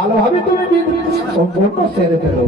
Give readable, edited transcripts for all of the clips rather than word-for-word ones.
ভালোভাবে তুমি সম্পূর্ণ সেরে ফেলো।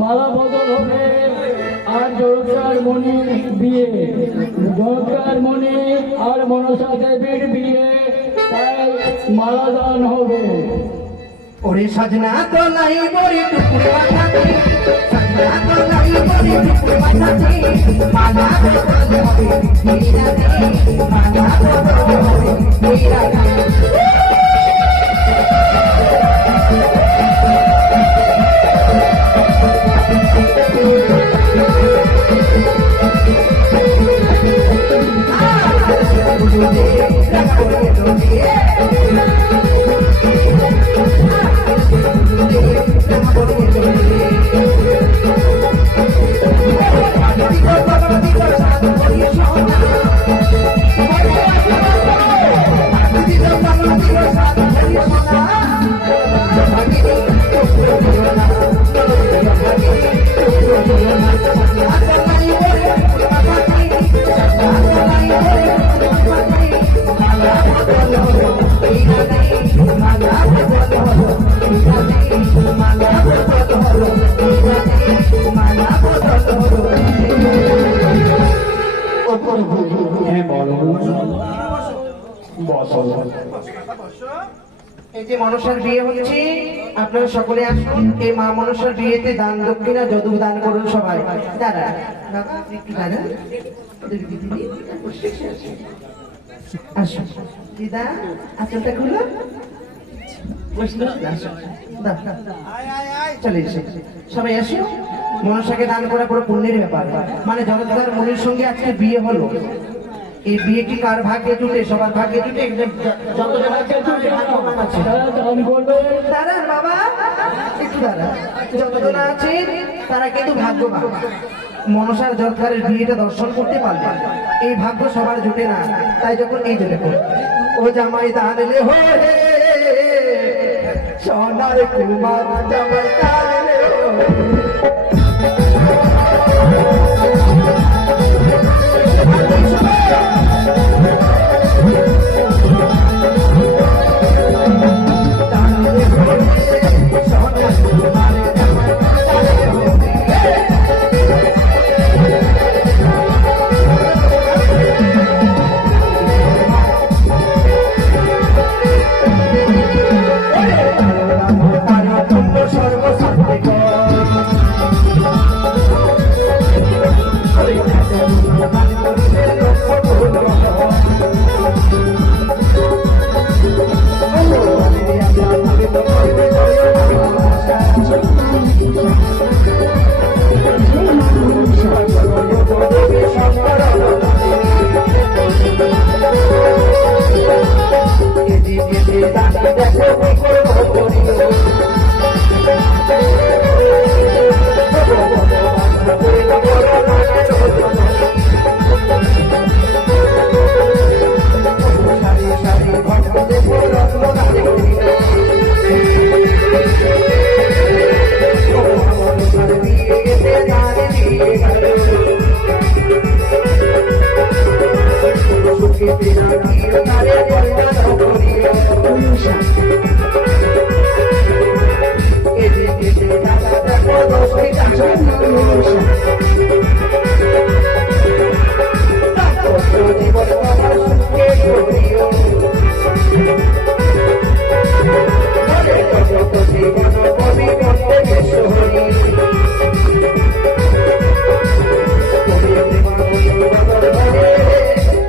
মালা বদল হবে আর জনকার মনির বিয়ে, জনকার মনি আর মনসা দেবীর বিয়ে, তাই মালা দান হবে। ওরে সাজনা তো নাই বড়ি টুকুরে বাঁধাতে, সাজনা তো নাই বড়ি টুকুরে বাঁধাতে, মালা বদল হবে মীরাতে, মালা বদল হবে মীরাতে। এই যে মনসার বিয়ে হচ্ছে, আপনারা সকলে আসুন। এই মা মনসার বিয়েতে দান দক্ষিণা যদু দান করুন সবাই। দাদা দাদা আসুন দিদা, আচলটা খুলো, চলে এসে সবাই আসো। মনসাকে দান করা পুরো পুণ্যের ব্যাপার, মানে জগৎকার মনির সঙ্গে আজকে বিয়ে হলো। এই বিয়েটি কার ভাগ্যে জুটে? সবার ভাগ্যে জুটে। দাঁড়ান বাবা, একটু দাঁড়া। যতজন আছেন তারা কিন্তু ভাগ্যবান, মনসার জলখারের বিয়েটা দর্শন করতে পারবে। এই ভাগ্য সবার জুটে না, তাই যখন এই যে দেখো, ও জামাই দাঁড়ালে হো সোনার কুমার জামাই দাঁড়ালে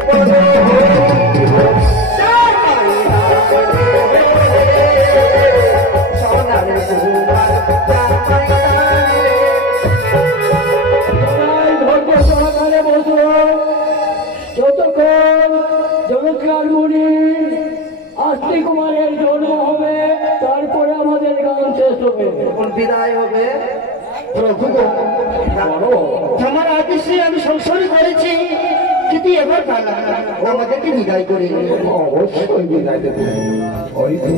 Oh, জনকার মণি আস্তি কুমারের জন্ম হবে, তারপরে আমাদের গান শেষ হবে। কোন বিদায় হবে? প্রভু গো, বলো। আমার আদেশে আমি সংসারী করেছি, কিন্তু এবার পালা আমাদেরকে বিদায় করে অবশ্যই বিদায় দেব। ওই তো।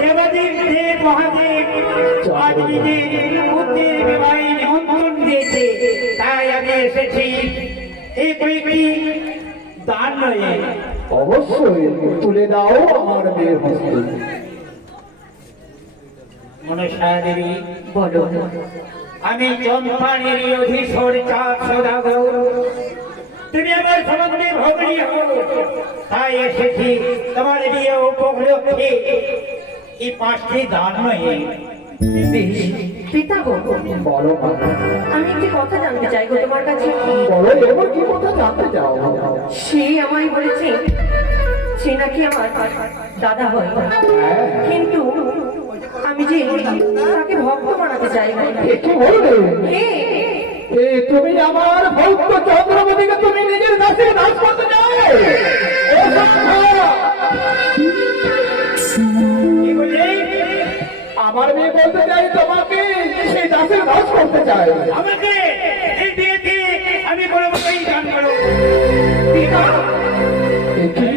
দেবাদেব দেব মহাদেব আজ নিজের পুত্রের বিবাহে নিমন্ত্রণ দিয়েছে, তাই আমি এসেছি এই কয়েকটি দান নয়। অবশ্যই তুলে দাও আমার মেয়ের হস্তে। মনসা দেবী, বলো। আমি চম্পানের অধীশ্বর চাঁদ সদাগর, তুমি আমার সম্বন্ধে ভগ্নী হো, তাই এসেছি তোমার বিয়ে উপলক্ষে এই 5টি দান নয়। বেশ, পিতা গো, বলো মা। আমি একটি কথা জানতে চাই গো তোমার কাছে। বলো, এবার কি কথা জানতে চাও? সে আমায় বলেছে সে নাকি আমার দাদা হয়, কিন্তু আমি যে তাকে ভক্ত বানাতে চাই। এ কি বলবে? হে, এ তুমি আমার ভক্ত চন্দ্রমতিকে তুমি নিজের দাসে দাস করতে চাও? ও সখা! কি বললে? আমার মেয়ে বলতে চাই তোমাকে সেই দাসের দাস করতে চাই। আমাকে এই বিয়েতে আমি বলবো এই দান করো। এ কি?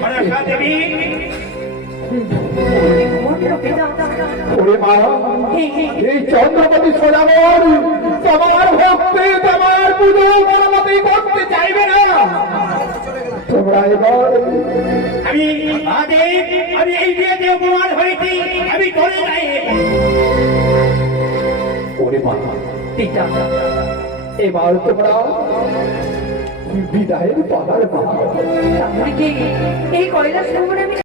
মনসা দেবী, মন্ত্র পিতা, ওরে মা, এই চন্দ্রপতি সোনামর তোমার ভক্তি তোমার পুজো মনোমতি করতে চাইবে না। তোমরা এবার আমি মহাদেব, আমি এই বিয়েতে অপমান হয়েছি, আমি চলে যাই। ওরে মা, পিতা, এবার তোমরা বিদায়ের পালার মা। তাহলে কি এই কৈলাস ভ্রমণে আমি